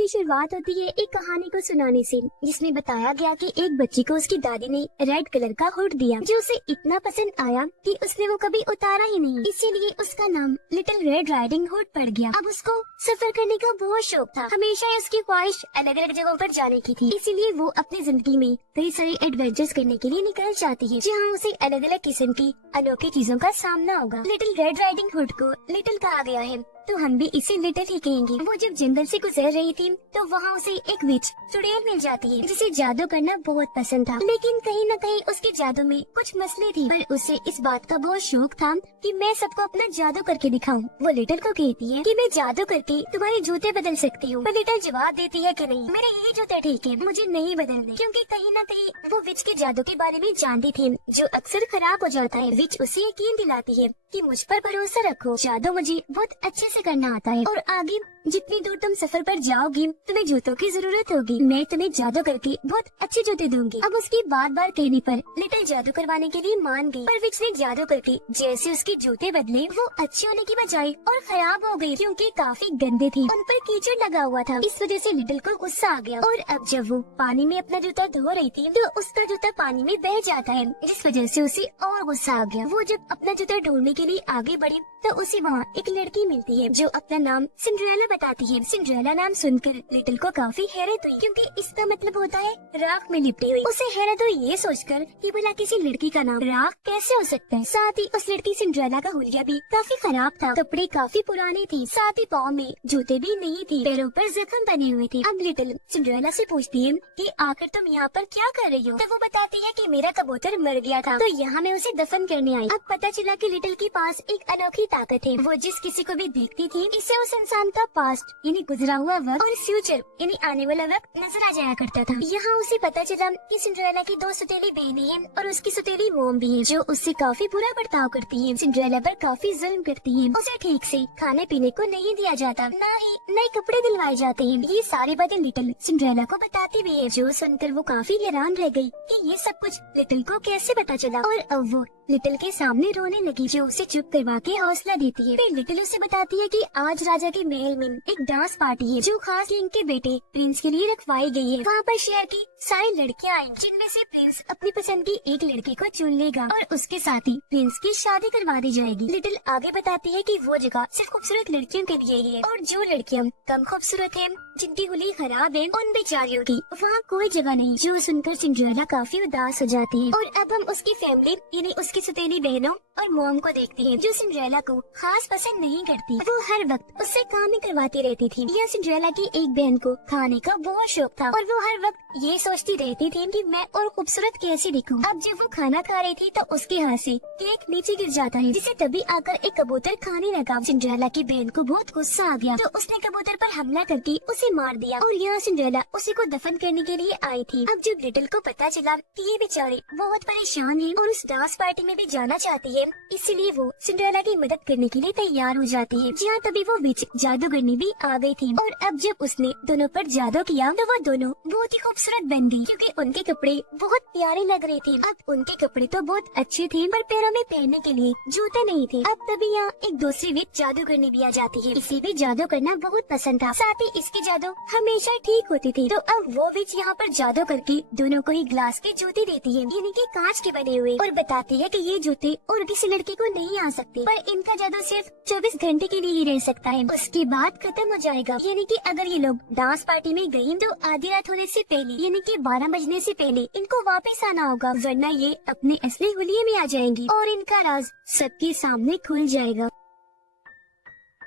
की शुरुआत होती है एक कहानी को सुनाने से, जिसमें बताया गया कि एक बच्ची को उसकी दादी ने रेड कलर का हुड दिया जो उसे इतना पसंद आया कि उसने वो कभी उतारा ही नहीं। इसीलिए उसका नाम लिटिल रेड राइडिंग हुड पड़ गया। अब उसको सफर करने का बहुत शौक था। हमेशा उसकी ख्वाहिश अलग अलग जगहों पर जाने की थी। इसीलिए वो अपनी जिंदगी में कई सारे एडवेंचर्स करने के लिए निकल जाती है, जहाँ उसे अलग अलग किस्म की अनोखी चीजों का सामना होगा। लिटिल रेड राइडिंग हुड को लिटिल कहा गया है, तो हम भी इसे लिटिल ही कहेंगे। वो जब जंगल से गुजर रही थी तो वहाँ उसे एक विच चुड़ैल मिल जाती है, जिसे जादू करना बहुत पसंद था। लेकिन कहीं न कहीं उसके जादू में कुछ मसले थे, पर उसे इस बात का बहुत शौक था कि मैं सबको अपना जादू करके दिखाऊं। वो लिटिल को कहती है कि मैं जादू करके तुम्हारे जूते बदल सकती हूँ। पर लिटिल जवाब देती है कि नहीं, मेरे ये जूते ठीक है, मुझे नहीं बदलने, क्योंकि कहीं न कहीं वो विच के जादू के बारे में जानती थी, जो अक्सर खराब हो जाता है। विच उसे यकीन दिलाती है कि मुझ पर भरोसा रखो, जादू मुझे बहुत अच्छे से करना आता है और आगे जितनी दूर तुम सफर पर जाओगी तुम्हें जूतों की जरूरत होगी। मैं तुम्हें जादू करके बहुत अच्छे जूते दूंगी। अब उसकी बार बार कहने पर लिटिल जादू करवाने के लिए मान गई, पर विच ने जादू करके जैसे उसके जूते बदले वो अच्छे होने की बजाय और खराब हो गए, क्योंकि काफी गंदे थे। उन पर कीचड़ लगा हुआ था। इस वजह से लिटिल को गुस्सा आ गया और अब जब वो पानी में अपना जूता धो रही थी तो उसका जूता पानी में बह जाता है, जिस वजह से उसे और गुस्सा आ गया। वो जब अपना जूता ढूंढने के लिए आगे बढ़ी तो उसे वहाँ एक लड़की मिलती है जो अपना नाम सिंड्रेला बताती है। सिंड्रेला नाम सुनकर लिटिल को काफी हैरत हुई, क्योंकि इसका मतलब होता है राख में लिपटी हुई। उसे हैरत हुई ये सोचकर कि भला किसी लड़की का नाम राख कैसे हो सकता है। साथ ही उस लड़की सिंड्रेला का हुलिया भी काफी खराब था, कपड़े काफी पुराने थे, साथ ही पाँव में जूते भी नहीं थे, पैरों पर जख्म बने हुए थे। अब लिटिल सिंड्रेला से पूछती है कि आखिर तुम यहाँ पर क्या कर रही हो, तो वो बताती है कि मेरा कबूतर मर गया था, तो यहाँ मैं उसे दफन करने आई। अब पता चला कि लिटिल के पास एक अनोखी ताकत है। वो जिस किसी को भी देखती थी इससे उस इंसान का पास्ट यानी गुजरा हुआ वक्त और फ्यूचर यानी आने वाला वक्त नजर आ जाया करता था। यहाँ उसे पता चला कि सिंड्रेला की 2 सौतेली बहनें हैं और उसकी सौतेली मोम भी है, जो उससे काफी बुरा बर्ताव करती है। सिंड्रेला पर काफी जुल्म करती है, उसे ठीक से खाने पीने को नहीं दिया जाता, न ही नए कपड़े दिलवाए जाते हैं। ये सारी बातें लिटिल सिंड्रेला को बताती भी है, जो सुनकर वो काफी हैरान रह गई कि ये सब कुछ लिटिल को कैसे पता चला। और अब वो लिटिल के सामने रोने लगी, जो उसे चुप करवा के हौसला देती है। फिर लिटिल उसे बताती है कि आज राजा के महल में एक डांस पार्टी है जो खास किंग के बेटे प्रिंस के लिए रखवाई गई है। वहाँ पर शहर की सारी लड़कियाँ आएंगी, जिनमें से प्रिंस अपनी पसंद की एक लड़की को चुन लेगा और उसके साथ ही प्रिंस की शादी करवा दी जाएगी। लिटिल आगे बताती है कि वो जगह सिर्फ खूबसूरत लड़कियों के लिए ही है, और जो लड़कियाँ कम खूबसूरत है, जिनकी हुली खराब है, उन बेचारियों की वहाँ कोई जगह नहीं। जो सुनकर सिंड्रेला काफी उदास हो जाती है। और अब हम उसकी फैमिली यानी उसकी सौतेली बहनों और मोम को देखते हैं, जो सिंड्रेला को खास पसंद नहीं करती। वो हर वक्त उससे काम ही करवाती रहती थी। यह सिंड्रेला की एक बहन को खाने का बहुत शौक था और वो हर वक्त ये सोचती रहती थी कि मैं और खूबसूरत कैसे दिखूं। अब जब वो खाना खा रही थी तो उसके हाथ से केक नीचे गिर जाता है, जिसे तभी आकर एक कबूतर खाने लगा। सिंड्रेला की बहन को बहुत गुस्सा आ गया, तो उसने कबूतर पर हमला करके उसे मार दिया और यहाँ सिंड्रेला उसी को दफन करने के लिए आई थी। अब जब लिटिल को पता चला कि ये बेचारे बहुत परेशान है और उस डांस पार्टी में भी जाना चाहती है, इसलिए वो सिंड्रेला की मदद करने के लिए तैयार हो जाती है। जहाँ तभी वो विच जादूगरनी भी आ गई थी, और अब जब उसने दोनों पर जादू किया तो वो दोनों बहुत ही खूबसूरत बन गई, क्योंकि उनके कपड़े बहुत प्यारे लग रहे थे। अब उनके कपड़े तो बहुत अच्छे थे, पर पैरों में पहनने के लिए जूते नहीं थे। अब तभी यहाँ एक दूसरी विच जादूगरनी भी आ जाती है। इसे भी जादू करना बहुत पसंद था, साथ ही इसकी जादू हमेशा ठीक होती थी। तो अब वो विच यहाँ पर जादू करके दोनों को ही ग्लास के जूते देती है, यानी कि कांच के बने हुए, और बताती है कि ये जूते और किसी लड़की को नहीं आ सकते, पर इनका जादू सिर्फ 24 घंटे के लिए ही रह सकता है, उसके बाद खत्म हो जाएगा। यानी कि अगर ये लोग डांस पार्टी में गई तो आधी रात होने से पहले यानी कि 12 बजने से पहले इनको वापस आना होगा, वरना ये अपने असली हुलिये में आ जाएंगी और इनका राज सबके सामने खुल जाएगा।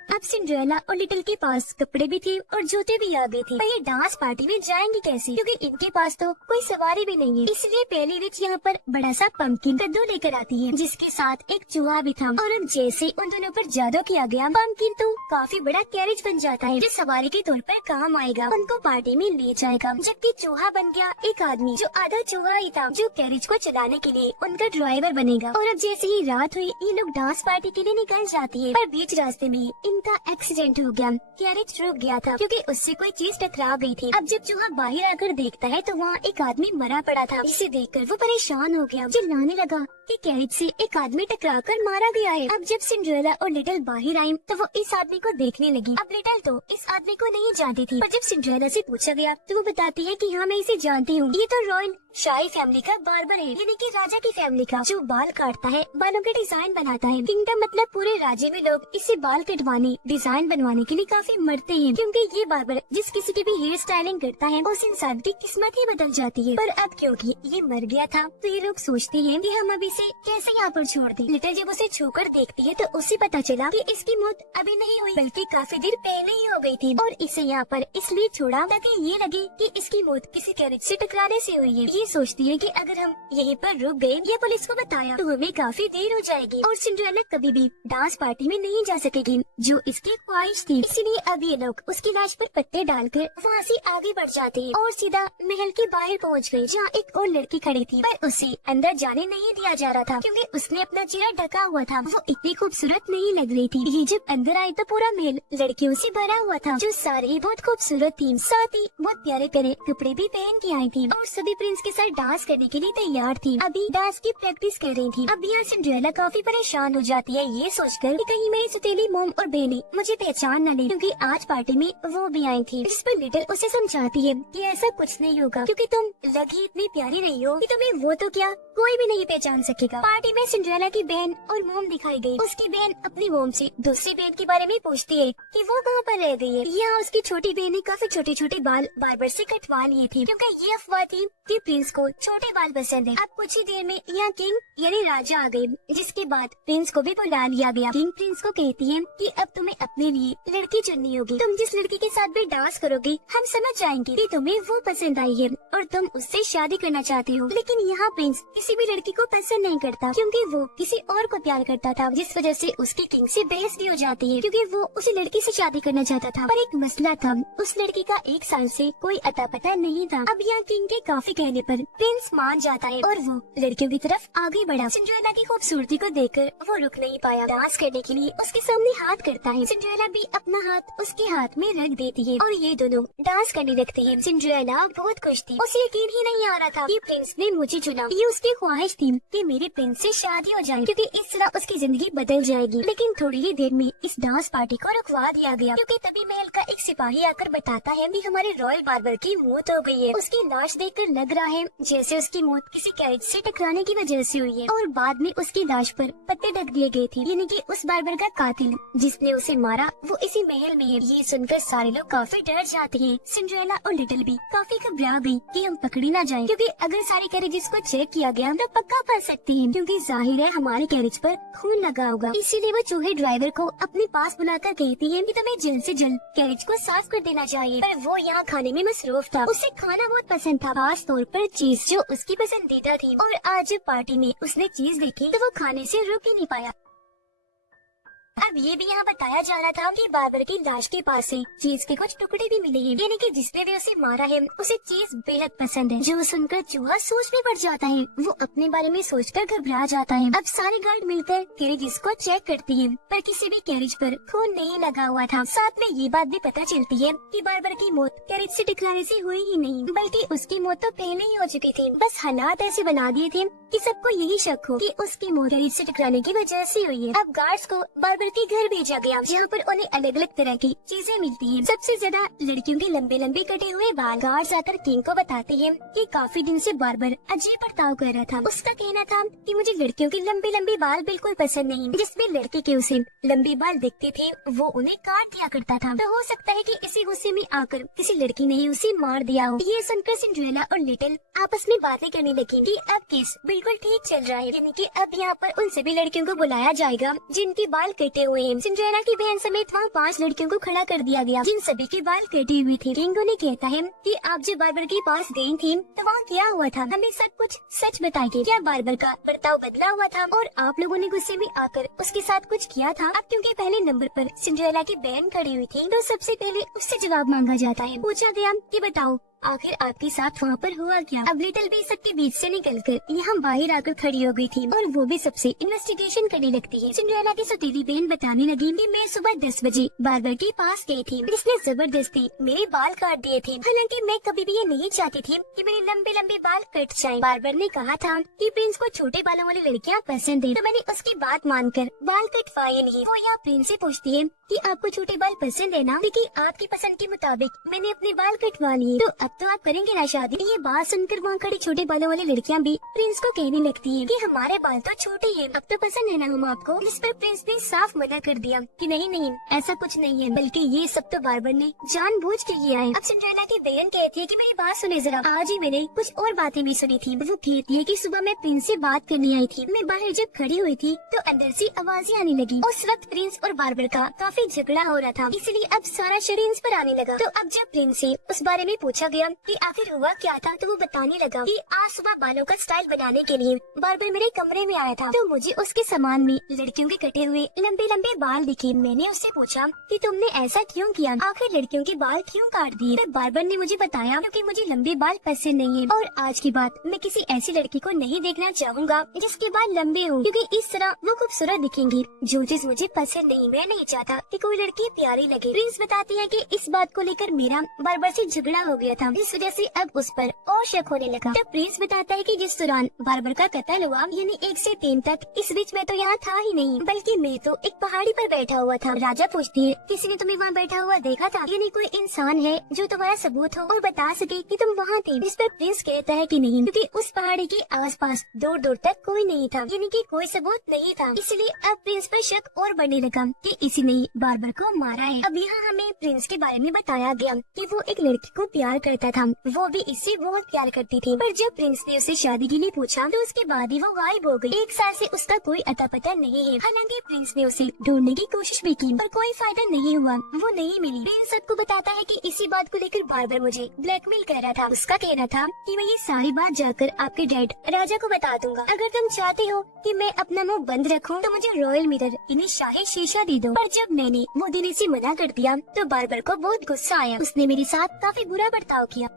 अब सिंड्रेला और लिटिल के पास कपड़े भी थे और जूते भी आ गए थे, पर ये डांस पार्टी में जाएंगे कैसे, क्योंकि इनके पास तो कोई सवारी भी नहीं है। इसलिए पहली विच यहाँ पर बड़ा सा पंपकिन कद्दू लेकर आती है, जिसके साथ एक चूहा भी था। और अब जैसे उन दोनों पर जादू किया गया, पंपकिन तो काफी बड़ा कैरेज बन जाता है, जो सवारी के तौर पर काम आएगा, उनको पार्टी में ले जाएगा। जबकि चूहा बन गया एक आदमी, जो आधा चूहा ही था, जो कैरेज को चलाने के लिए उनका ड्राइवर बनेगा। और अब जैसे ही रात हुई ये लोग डांस पार्टी के लिए निकल जाती है, पर बीच रास्ते में किंग का एक्सीडेंट हो गया। कैरेज रुक गया था क्योंकि उससे कोई चीज टकरा गई थी। अब जब चूहा बाहर आकर देखता है तो वहाँ एक आदमी मरा पड़ा था। इसे देखकर वो परेशान हो गया, चिल्लाने लगा कि कैरेज से एक आदमी टकराकर मारा गया है। अब जब सिंड्रेला और लिटिल बाहर आई तो वो इस आदमी को देखने लगी। अब लिटिल तो इस आदमी को नहीं जानती थी, पर जब सिंड्रेला से पूछा गया तो वो बताती है कि हाँ मैं इसे जानती हूँ, ये तो रॉयल शाही फैमिली का बार्बर है, यानी कि राजा की फैमिली का, जो बाल काटता है, बालों के डिजाइन बनाता है। किंगडम मतलब पूरे राज्य में लोग इससे बाल कटवाने, डिजाइन बनवाने के लिए काफी मरते हैं, क्योंकि ये बार्बर जिस किसी की भी हेयर स्टाइलिंग करता है उस इंसान की किस्मत ही बदल जाती है। पर अब क्योंकि ये मर गया था तो ये लोग सोचते हैं कि हम अब इसे कैसे यहाँ पर छोड़ दें। लिटिल जब उसे छूकर देखती है तो उसे पता चला कि इसकी मौत अभी नहीं हुई बल्कि काफी देर पहले ही हो गई थी, और इसे यहाँ पर इसलिए छोड़ा ताकि ये लगे कि इसकी मौत किसी कैरेज से टकराने से हुई है। ये सोचती है कि अगर हम यहीं पर रुक गए या पुलिस को बताया तो हमें काफी देर हो जाएगी और सिंड्रेला कभी भी डांस पार्टी में नहीं जा सकेगी, जो इसकी ख्वाहिश थी। इसीलिए अब ये लोग उसकी लाश पर पत्ते डालकर वहाँ से आगे बढ़ जाते हैं और सीधा महल के बाहर पहुँच गए, जहाँ एक और लड़की खड़ी थी, पर उसे अंदर जाने नहीं दिया जा रहा था क्योंकि उसने अपना चेहरा ढका हुआ था। वो इतनी खूबसूरत नहीं लग रही थी। ये जब अंदर आई तो पूरा महल लड़कियों से भरा हुआ था, जो सारे ही बहुत खूबसूरत थी, साथ ही बहुत प्यारे प्यारे कपड़े भी पहन के आई थी और सभी प्रिंस के साथ डांस करने के लिए तैयार थी। अभी डांस की प्रैक्टिस कर रही थी। अब यहाँ सिंड्रेला काफी परेशान हो जाती है, ये सोचकर कि कहीं मेरी सौतेली मोम और बहनें मुझे पहचान न ले, क्योंकि आज पार्टी में वो भी आई थी। जिस पर लिटिल उसे समझाती है कि ऐसा कुछ नहीं होगा, क्योंकि तुम लगी इतनी प्यारी नहीं हो कि तुम्हें वो तो क्या कोई भी नहीं पहचान सकेगा। पार्टी में सिंड्रेला की बहन और मोम दिखाई गई। उसकी बहन अपनी मोम से दूसरी बहन के बारे में पूछती है कि वो कहाँ पर रह गई है। यहाँ उसकी छोटी बहन ने काफी छोटे छोटे बाल बार्बर से कटवा लिए थे, क्योंकि ये अफवाह थी कि प्रिंस को छोटे बाल पसंद है। अब कुछ ही देर में यहाँ किंग यानी राजा आ गए, जिसके बाद प्रिंस को भी बुला लिया गया। किंग प्रिंस को कहती है कि अब तुम्हें अपने लिए लड़की चुननी होगी। तुम जिस लड़की के साथ भी डांस करोगे हम समझ जाएंगे कि तुम्हें वो पसंद आई है और तुम उससे शादी करना चाहती हो। लेकिन यहाँ प्रिंस किसी भी लड़की को पसंद नहीं करता, क्योंकि वो किसी और को प्यार करता था, जिस वजह से उसकी किंग से बहस भी हो जाती है, क्योंकि वो उसी लड़की से शादी करना चाहता था। पर एक मसला था, उस लड़की का 1 साल से कोई अता पता नहीं था। अब यहाँ किंग के काफी कहने पर प्रिंस मान जाता है और वो लड़कियों की तरफ आगे बढ़ा। सिंड्रेला की खूबसूरती को देखकर वो रुक नहीं पाया, डांस करने के लिए उसके सामने हाथ करता है। सिंड्रेला भी अपना हाथ उसके हाथ में रख देती है और ये दोनों डांस करने लगते हैं। सिंड्रेला बहुत खुश थी, उसे यकीन ही नहीं आ रहा था कि प्रिंस ने मुझे चुना। ये उसकी ख्वाहिश थी कि मेरे प्रिंस से शादी हो जाए, क्योंकि इस तरह उसकी जिंदगी बदल जाएगी। लेकिन थोड़ी ही देर में इस डांस पार्टी को रुकवा दिया गया, क्योंकि तभी महल का एक सिपाही आकर बताता है कि हमारे रॉयल बार्बर की मौत हो गई है। उसकी लाश देखकर लग रहा है जैसे उसकी मौत किसी कैरेज से टकराने की वजह से हुई है, और बाद में उसकी लाश पर पत्ते ढक दिए गए थे, यानी कि उस बार्बर का कातिल जिसने उसे मारा वो इसी महल में है। ये सुनकर सारे लोग काफी डर जाते हैं। सिंड्रेला और लिटिल भी काफी घबरा गई कि हम पकड़ी ना जाएं, क्योंकि अगर सारे कैरेजेस को चेक किया गया तो पक्का फंस सकते हैं, क्योंकि जाहिर है हमारे कैरेज पर खून लगा होगा। इसीलिए वो चूहे ड्राइवर को अपने पास बुलाकर कहती है कि तुम्हें जल्द से जल्द कैरेज को साफ कर देना चाहिए। पर वो यहाँ खाने में मसरूफ था, उसे खाना बहुत पसंद था, खास तौर पर चीज जो उसकी पसंदीदा थी, और आज पार्टी में उसने चीज देखी तो वो खाने से रुक ही नहीं पाया। अब ये भी यहाँ बताया जा रहा था कि बार्बर की लाश के पास से चीज के कुछ टुकड़े भी मिले हैं, यानी कि जिसने भी उसे मारा है उसे चीज बेहद पसंद है, जो सुनकर चूहा सोच में पड़ जाता है। वो अपने बारे में सोचकर घबरा जाता है। अब सारे गार्ड मिलकर कैरेजेस को चेक करती है, पर किसी भी कैरेज पर खून नहीं लगा हुआ था। साथ में ये बात भी पता चलती है कि बार्बर की मौत कैरेज से टकराने से हुई ही नहीं, बल्कि उसकी मौत तो पहले ही हो चुकी थी। बस हालात ऐसे बना दिए थे कि सबको यही शक हो कि उसकी मौत कैरेज से टकराने की वजह से हुई है। अब गार्ड्स को बार्बर के घर भेजा गया, जहाँ पर उन्हें अलग अलग तरह की चीजें मिलती हैं। सबसे ज्यादा लड़कियों के लंबे लंबे कटे हुए बाल। गार्ड्स आकर किंग को बताते हैं कि काफी दिन से बार्बर अजीब बर्ताव कर रहा था। उसका कहना था कि मुझे लड़कियों के लंबे लंबे बाल बिल्कुल पसंद नहीं, जिसमें लड़के के उसे लंबे बाल दिखते थे वो उन्हें काट दिया करता था। तो हो सकता है कि इसी गुस्से में आकर किसी लड़की ने उसे मार दिया हो। ये सुनकर सिंड्रेला और लिटिल आपस में बातें करने लगी कि अब केस बिल्कुल ठीक चल रहा है, यानी कि अब यहाँ पर उन सभी लड़कियों को बुलाया जाएगा जिनके बाल कटे हुए हैं। सिंड्रेला की बहन समेत वहाँ 5 लड़कियों को खड़ा कर दिया गया, जिन सभी के बाल कटे हुए थे। किंग उन्हें कहता है कि आप जब बार्बर के पास गई थी तो वहाँ क्या हुआ था, हमें सब कुछ सच बताइए। क्या बार्बर का बर्ताव बदला हुआ था और आप लोगों ने गुस्से में आकर उसके साथ कुछ किया था? अब क्योंकि पहले नंबर पर सिंड्रेला की बहन खड़ी हुई थी तो सबसे पहले उससे जवाब मांगा जाता है। पूछा गया कि बताओ आखिर आपके साथ वहाँ पर हुआ क्या। अब लिटिल भी सबके बीच से निकलकर यहाँ बाहर आकर खड़ी हो गई थी और वो भी सबसे इन्वेस्टिगेशन करने लगती है। सिंड्रेला की सौतेली बहन बताने लगी कि मैं सुबह 10 बजे बार्बर के पास गई थी, जिसने जबरदस्ती मेरे बाल काट दिए थे। हालांकि मैं कभी भी ये नहीं चाहती थी कि मेरे लंबे लंबे बाल कट जाएं। बार्बर ने कहा था कि प्रिंस को छोटे बालों वाली लड़कियां पसंद है, तो मैंने उसकी बात मानकर बाल कटवाए नहीं। वो यहाँ प्रिंस से पूछती है कि आपको छोटे बाल पसंद है ना, देखिए आपकी पसंद के मुताबिक मैंने अपने बाल कटवा लिए, तो अब तो आप करेंगे ना शादी। ये बात सुनकर वहाँ खड़ी छोटे बालों वाली लड़कियां भी प्रिंस को कहने लगती है कि हमारे बाल तो छोटे हैं, अब तो पसंद है ना हम आपको। जिस पर प्रिंस ने साफ मना कर दिया कि नहीं नहीं ऐसा कुछ नहीं है, बल्कि ये सब तो बार्बर ने जानबूझ के किया है। अब सिंड्रेला की बहन कहती है कि मेरी बात सुने जरा, आज ही मैंने कुछ और बातें भी सुनी थी। वो कहती है कि सुबह मैं प्रिंस से बात करने आई थी, मैं बाहर जब खड़ी हुई थी तो अंदर से आवाजें आने लगी। उस वक्त प्रिंस और बार्बर का काफी झगड़ा हो रहा था, इसलिए अब सारा शरीर इस पर आने लगा। तो अब जब प्रिंस से उस बारे में पूछा गया कि आखिर हुआ क्या था, तो वो बताने लगा कि आज सुबह बालों का स्टाइल बनाने के लिए बार्बर मेरे कमरे में आया था, तो मुझे उसके सामान में लड़कियों के कटे हुए लंबे लंबे बाल दिखे। मैंने उससे पूछा कि तुमने ऐसा क्यों किया, आखिर लड़कियों के बाल क्यों काट दिए। तो बार्बर ने मुझे बताया क्योंकि मुझे लंबे बाल पसंद नहीं है और आज के बाद मैं किसी ऐसी लड़की को नहीं देखना चाहूँगा जिसके बाल लंबे हों, क्योंकि इस तरह वो खूबसूरत दिखेंगी, जो चीज मुझे पसंद नहीं। मैं नहीं चाहता कि कोई लड़की प्यारी लगे। प्रिंस बताती है कि इस बात को लेकर मेरा बार्बर से झगड़ा हो गया था, इस वजह से अब उस पर और शक होने लगा। तब प्रिंस बताता है कि जिस दौरान बार्बर का कत्ल हुआ, यानी 1 से 3 तक, इस बीच में तो यहाँ था ही नहीं, बल्कि मैं तो एक पहाड़ी पर बैठा हुआ था। राजा पूछती है किसी ने तुम्हें वहाँ बैठा हुआ देखा था, यानी कोई इंसान है जो तुम्हारा सबूत हो और बता सके कि तुम वहाँ थे। इस पर प्रिंस कहता है कि नहीं, क्योंकि उस पहाड़ी के आसपास दूर दूर तक कोई नहीं था, यानी कि कोई सबूत नहीं था। इसलिए अब प्रिंस पर शक और बढ़ने लगा कि इसी ने बार्बर को मारा है। अब यहाँ हमें प्रिंस के बारे में बताया गया कि वो एक लड़की को प्यार करता था, वो भी इससे बहुत प्यार करती थी, पर जब प्रिंस ने उसे शादी के लिए पूछा तो उसके बाद ही वो गायब हो गई। 1 साल से उसका कोई अता पता नहीं है। हालांकि प्रिंस ने उसे ढूंढने की कोशिश भी की, पर कोई फायदा नहीं हुआ, वो नहीं मिली। प्रिंस सबको बताता है कि इसी बात को लेकर बार्बर मुझे ब्लैकमेल कर रहा था। उसका कहना था कि मैं ये सारी बात जाकर आपके डैड राजा को बता दूंगा। अगर तुम चाहते हो कि मैं अपना मुंह बंद रखूं, तो मुझे रॉयल मिरर इन्हें शाही शीशा दे दो। पर जब मैंने वो देने से मना कर दिया तो बार्बर को बहुत गुस्सा आया, उसने मेरे साथ काफी बुरा बर्ताव किया।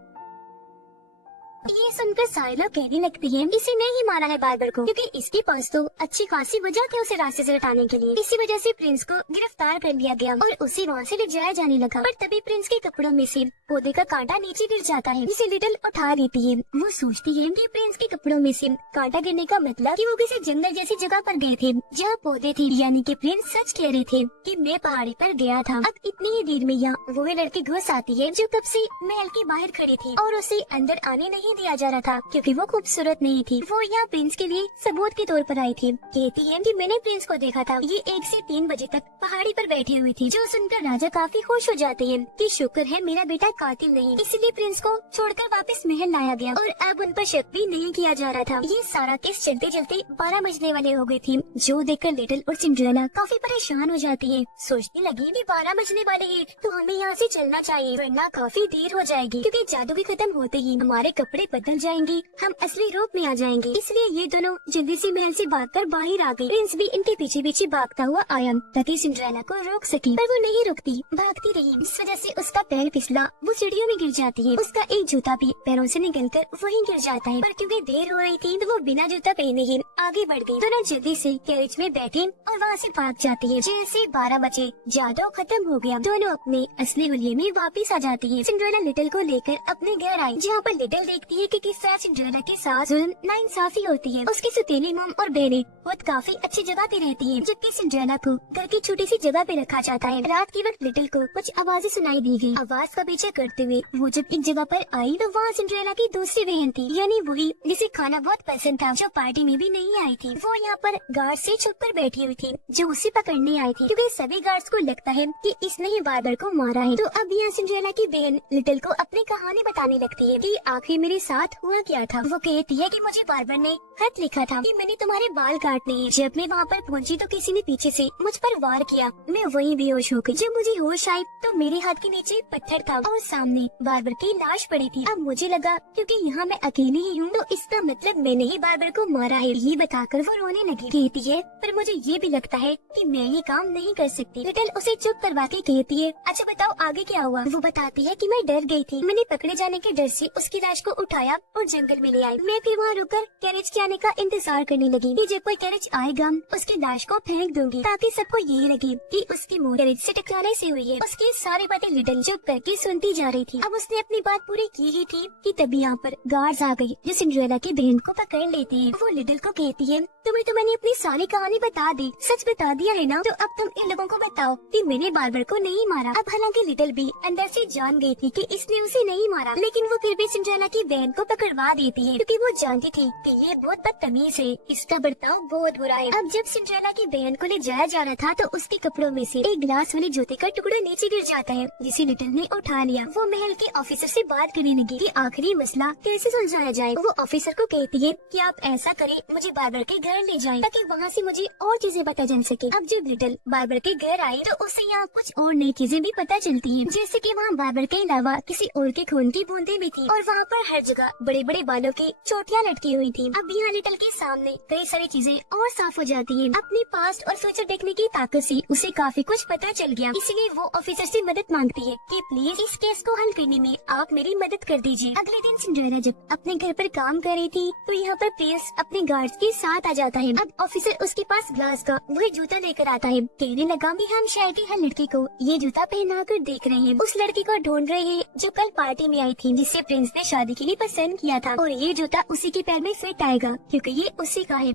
ये सुनकर सारे लोग कहने लगते हैं इसे नहीं मारा है बार्बर को, क्योंकि इसके पास तो अच्छी खासी वजह थी उसे रास्ते से हटाने के लिए। इसी वजह से प्रिंस को गिरफ्तार कर लिया गया और उसे वहाँ से ले जाया जाने लगा। पर तभी प्रिंस के कपड़ों में से पौधे का कांटा नीचे गिर जाता है, जिसे लिटिल उठा लेती है। वो सोचती है कि प्रिंस के कपड़ों में से कांटा गिरने का मतलब कि वो किसी जंगल जैसी जगह पर गए थे जहाँ पौधे थे, यानी कि प्रिंस सच कह रहे थे कि मैं पहाड़ी पर गया था। अब इतनी ही देर में यहाँ वो लड़की घुस आती है जो कब से महल के बाहर खड़ी थी और उसे अंदर आने नहीं दिया जा रहा था क्योंकि वो खूबसूरत नहीं थी। वो यहाँ प्रिंस के लिए सबूत के तौर पर आई थी। कहती है कि मैंने प्रिंस को देखा था, ये 1 से 3 बजे तक पहाड़ी पर बैठी हुई थी। जो सुनकर राजा काफी खुश हो जाते हैं कि शुक्र है मेरा बेटा कातिल नहीं, इसलिए प्रिंस को छोड़कर वापस महल लाया गया और अब उन पर शक भी नहीं किया जा रहा था। ये सारा केस चलते चलते 12 बजने वाले हो गई थी, जो देखकर लिटिल और सिंड्रेला काफी परेशान हो जाती है। सोचने लगी कि 12 बजने वाले हैं तो हमें यहाँ से चलना चाहिए, वरना काफी देर हो जाएगी, क्योंकि जादू भी खत्म होते ही हमारे कपड़े बदल जाएंगे, हम असली रूप में आ जाएंगे। इसलिए ये दोनों जल्दी से महल से भागकर बाहर आ गई। प्रिंस भी इनके पीछे पीछे भागता हुआ आया ताकि सिंड्रेला को रोक सके, पर वो नहीं रुकती, भागती रही। इस वजह से उसका पैर फिसला, वो सीढ़ियों में गिर जाती है। उसका एक जूता भी पैरों से निकलकर वहीं गिर जाता है, पर क्योंकि देर हो रही थी तो वो बिना जूता पहने ही आगे बढ़ गई। दोनों जल्दी से कैरेज में बैठे और वहाँ से भाग जाती है। जैसे 12 बजे जादू खत्म हो गया, दोनों अपने असली हुलिये में वापस आ जाती है। सिंड्रेला लिटिल को लेकर अपने घर आई, जहाँ पर लिटिल देखती है कि किस तरह सिंड्रेला के साथ जुल्म नाइंसाफी होती है। उसकी सौतेली मॉम और बहनें खुद काफी अच्छी जगह पे रहती है, जबकि सिंड्रेला को घर की छोटी सी जगह पे रखा जाता है। रात के वक्त लिटिल को कुछ आवाजें सुनाई दी गई। आवाज का पीछा करते हुए वो जब एक जगह पर आई तो वहाँ सिंड्रेला की दूसरी बहन थी, यानी वही जिसे खाना बहुत पसंद था, जो पार्टी में भी नहीं आई थी। वो यहाँ पर गार्ड से छुप कर बैठी हुई थी, जो उसे पकड़ने आई थी, क्योंकि सभी गार्ड्स को लगता है कि इसने ही बार्बर को मारा है। तो अब यहाँ सिंड्रेला की बहन लिटिल को अपनी कहानी बताने लगती है कि आखिर मेरे साथ हुआ क्या था। वो कहती है कि मुझे बार्बर ने खत लिखा था कि मैंने तुम्हारे बाल बाल काटने हैं। जब मैं वहाँ पर पहुँची तो किसी ने पीछे से मुझ पर वार किया। मैं वहीं बेहोश हो गई। जब मुझे होश आई तो मेरे हाथ के नीचे पत्थर था और सामने बार्बर की लाश पड़ी थी। अब मुझे लगा क्योंकि यहाँ मैं अकेली ही हूँ तो इसका मतलब मैंने ही बार्बर को मारा है। ये बताकर वो रोने लगी। कहती है पर मुझे ये भी लगता है कि मैं ये काम नहीं कर सकती। लिटिल उसे चुप करवा के कहती है अच्छा बताओ आगे क्या हुआ। वो बताती है कि मैं डर गई थी। मैंने पकड़े जाने के डर से उसकी लाश को उठाया और जंगल में ले आई। मैं फिर वहाँ रुककर कैरेज के आने का इंतजार करने लगी कि जब कोई कैरेज आएगा उसकी लाश को फेंक दूंगी ताकि सबको यही लगे कि उसकी मौत कैरेज से टकराने से हुई है। उसकी सारी बातें लिटिल चुप करके सुनती जा रही थी। अब उसने अपनी बात पूरी की ही थी कि तभी यहाँ पर गार्ड्स आ गई जो सिंड्रेला की बहन को पकड़ लेती है। वो लिटिल को कहती है तुम्हें तो मैंने अपनी सारी कहानी बता दी, सच बता दिया है ना, तो अब तुम इन लोगों को बताओ कि मैंने बार्बर को नहीं मारा। अब हालांकि लिटिल भी अंदर से जान गई थी कि इसने उसे नहीं मारा, लेकिन वो फिर भी सिंड्रेला की बहन को पकड़वा देती है क्योंकि वो जानती थी कि ये बहुत बदतमीज है, इसका बर्ताव बहुत बुरा है। अब जब सिंड्रेला की बहन को ले जाया जा रहा था तो उसके कपड़ों में से एक ग्लास वाले जूते का टुकड़ा नीचे गिर जाता है जिसे लिटिल ने उठा लिया। वो महल के ऑफिसर से बात करने लगी कि आखिरी मसला कैसे सुलझाया जाए। वो ऑफिसर को कहती है कि आप ऐसा करें मुझे बार्बर के घर ले जाएं ताकि वहाँ से मुझे और चीजें पता चल सके। अब जब लिटिल बार्बर के घर आई तो उसे यहाँ कुछ और नई चीजें भी पता चलती हैं, जैसे कि वहाँ बार्बर के अलावा किसी और के खून की बूंदें भी थी और वहाँ पर हर जगह बड़े बड़े बालों की चोटियाँ लटकी हुई थी। अब यहाँ लिटिल के सामने कई सारी चीजें और साफ हो जाती है। अपनी पास्ट और फ्यूचर देखने की ताकत से उसे काफी कुछ पता चल गया, इसलिए वो ऑफिसर से मदद मांगती है कि प्लीज इस केस को हल करने में आप मेरी मदद कर दीजिए। अगले दिन सिंड्रेला जब अपने घर पर काम कर रही थी तो यहाँ पर प्रिंस अपने गार्ड्स के साथ आ जाता है। अब ऑफिसर उसके पास ग्लास का वही जूता लेकर आता है। कहने लगा कि हम शायद ही हर लड़की को ये जूता पहना कर देख रहे हैं। उस लड़की को ढूंढ रहे हैं जो कल पार्टी में आई थी, जिसे प्रिंस ने शादी के लिए पसंद किया था, और ये जूता उसी के पैर में फिट आएगा क्योंकि ये उसी का है।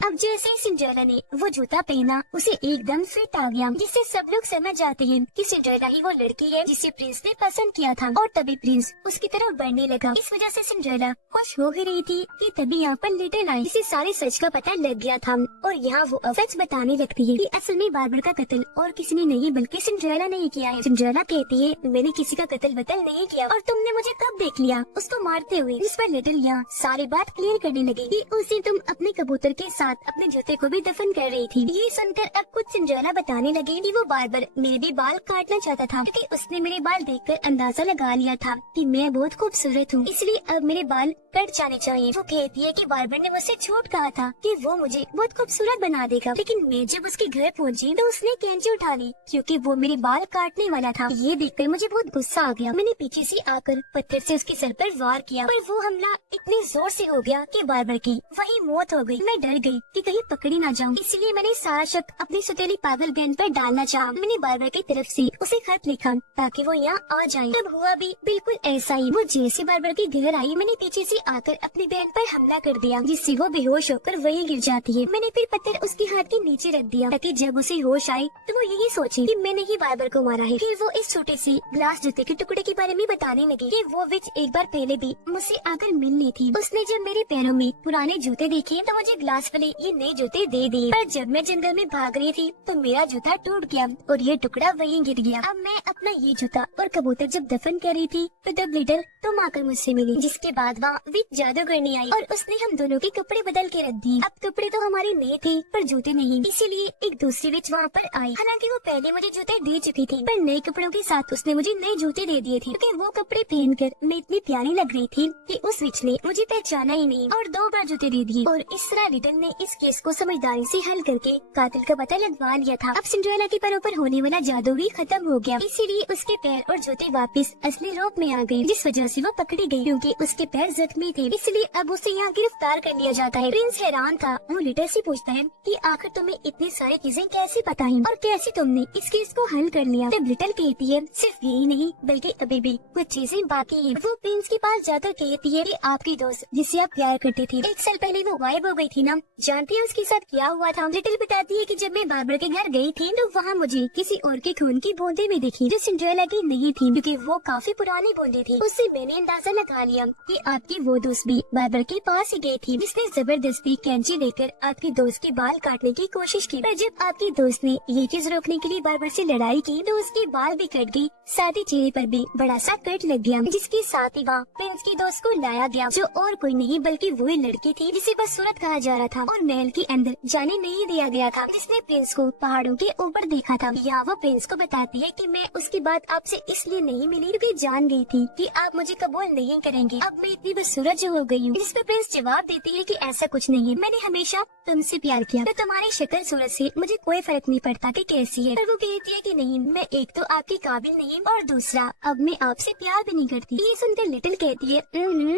अब जैसे ही सिंड्रेला ने वो जूता पहना उसे एकदम फिट आ गया, जिससे सब लोग समझ जाते हैं कि सिंड्रेला ही वो लड़की है जिसे प्रिंस ने पसंद किया था। और तभी प्रिंस उसकी तरफ बढ़ने लगा। इस वजह से सिंड्रेला खुश हो ही रही थी कि तभी यहाँ पर लिटिल आई, जिसे सारे सच का पता लग गया था और यहाँ वो सच बताने लगती है कि असल में बार्बर का कत्ल और किसी ने नहीं बल्कि सिंड्रेला ने ही किया है। सिंड्रेला कहती है मैंने किसी का कत्ल वतल नहीं किया और तुमने मुझे कब देख लिया उसको मारते हुए। इस पर लिटिल यहाँ सारी बात क्लियर करने लगी कि उस दिन तुम अपने कबूतर के साथ अपने जूते को भी दफन कर रही थी। ये सुनकर अब कुछ सिंड्रेला बताने लगी कि वो बार्बर मेरे भी बाल काटना चाहता था क्योंकि उसने मेरे बाल देखकर अंदाजा लगा लिया था कि मैं बहुत खूबसूरत हूँ, इसलिए अब मेरे बाल कट जाने चाहिए। वो कहती है कि बार्बर ने मुझसे झूठ कहा था कि वो मुझे बहुत खूबसूरत बना देगा, लेकिन मैं जब उसके घर पहुंची तो उसने कैंची उठा ली क्योंकि वो मेरे बाल काटने वाला था। ये देखकर मुझे बहुत गुस्सा आ गया। मैंने पीछे से आकर पत्थर से उसके सर पर वार किया, पर वो हमला इतने जोर से हो गया कि बार्बर की वही मौत हो गई। मैं डर गई कि कहीं पकड़ी ना जाऊं, इसलिए मैंने सारा शक अपनी सौतेली पागल बहन पर डालना चाहा। मैंने बार्बर की तरफ से उसे खत लिखा ताकि वो यहाँ आ जाए। तब हुआ भी बिल्कुल ऐसा ही। वो जैसे बार्बर के घर आई मैंने पीछे से आकर अपनी बहन पर हमला कर दिया, जिससे वो बेहोश होकर वहीं गिर जाती है। मैंने फिर पत्थर उसके हाथ के नीचे रख दिया ताकि जब उसे होश आए तो वो यही सोचे कि मैंने ही बार्बर को मारा है। फिर वो इस छोटे से ग्लास जूते के टुकड़े के बारे में बताने लगी कि वो विच एक बार पहले भी मुझसे आकर मिलनी थी। उसने जब मेरे पैरों में पुराने जूते देखे तो मुझे ग्लास वाले ये नए जूते दे दिए, पर जब मैं जंगल में भाग रही थी तो मेरा जूता टूट गया और ये टुकड़ा वहीं गिर गया। अब मैं अपना ये जूता और कबूतर जब दफन कर रही थी तो तब लिटिल तुम आकर मुझसे मिली, जिसके बाद वहाँ विच जादूगरनी आई और उसने हम दोनों के कपड़े बदल के रख दिए। अब कपड़े तो हमारे नए थे पर जूते नहीं, इसीलिए एक दूसरी विच वहाँ पर आई। हालांकि वो पहले मुझे जूते दे चुकी थी, पर नए कपड़ों के साथ उसने मुझे नए जूते दे दिए थे क्योंकि वो कपड़े पहनकर मैं इतनी प्यारी लग रही थी कि उस विच ने मुझे पहचाना ही नहीं और 2 बार जूते दे दिए। और इस तरह लिटिल ने इस केस को समझदारी से हल करके कातिल का पता लगवा लिया था। अब सिंड्रेला के पैरों पर होने वाला जादू भी खत्म हो गया, इसीलिए उसके पैर और जूते वापस असली रूप में आ गए, जिस वजह से वो पकड़ी गई क्योंकि उसके पैर जख्मी थे। इसलिए अब उसे यहाँ गिरफ्तार कर लिया जाता है। प्रिंस हैरान था। वो लिटिल से पूछता है कि आखिर तुम्हें इतनी सारी चीजें कैसे पता है और कैसे तुमने इस केस को हल कर लिया। तब लिटिल कहती है सिर्फ यही नहीं बल्कि अभी भी कुछ चीजें बाकी है। वो प्रिंस के पास जाकर कहती है कि आपकी दोस्त जिससे आप प्यार करती थी 1 साल पहले वो गायब हो गई थी ना, जानती है उसके साथ क्या हुआ था। लिटिल बताती है कि जब मैं बार्बर के घर गई थी तो वहाँ मुझे किसी और के खून की बूंदें भी दिखी जो सिंड्रेला की नहीं थी क्योंकि वो काफी पुरानी बूंदें थी। उससे मैंने अंदाजा लगा लिया कि आपकी वो दोस्त भी बार्बर के पास ही गई थी, जिसने जबरदस्ती कैंची लेकर आपके दोस्त के बाल काटने की कोशिश की। पर जब आपकी दोस्त ने ये चीज रोकने के लिए बार्बर से लड़ाई की तो उसके बाल भी कट गई, साथ ही चेहरे पर भी बड़ा सा कट लग गया, जिसके साथ ही वहाँ प्रिंस की दोस्त को लाया गया, जो और कोई नहीं बल्कि वही लड़की थी जिसे बस सूरत कहा जा रहा था और महल के अंदर जाने नहीं दिया गया था, जिसने प्रिंस को पहाड़ों के ऊपर देखा था। यहाँ वो प्रिंस को बताती है कि मैं उसके बाद आपसे इसलिए नहीं मिली क्योंकि जान गई थी कि आप मुझे कबूल नहीं करेंगे, अब मैं इतनी बदसूरत जो हो गई हूँ। जिस पे प्रिंस जवाब देती है कि ऐसा कुछ नहीं है, मैंने हमेशा तुमसे प्यार किया, तो तुम्हारी शक्ल सूरत से मुझे कोई फर्क नहीं पड़ता कि कैसी है। पर वो कहती है कि नहीं, मैं एक तो आपके काबिल नहीं और दूसरा अब मैं आपसे प्यार भी नहीं करती। ये सुनकर लिटिल कहती है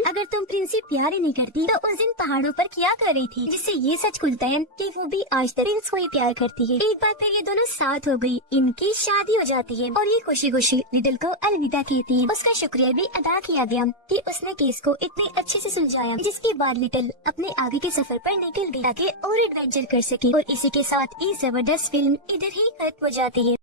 अगर तुम प्रिंस से प्यार ही नहीं करती तो उस दिन पहाड़ों पर क्या कर रही थी, जिससे ये सच खुलता है कि वो भी आज तक प्रिंस को ही प्यार करती है। एक बार फिर ये दोनों साथ हो गई, इनकी शादी हो जाती है और ये खुशी खुशी लिटिल को अलविदा कहती है। उसका शुक्रिया भी अदा किया गया कि उसने केस को इतने अच्छे से सुलझाया, जिसके बाद लिटिल अपने आगे के सफर पर निकल गई ताकि और एडवेंचर कर सके। और इसी के साथ ये जबरदस्त फिल्म इधर ही खत्म हो जाती है।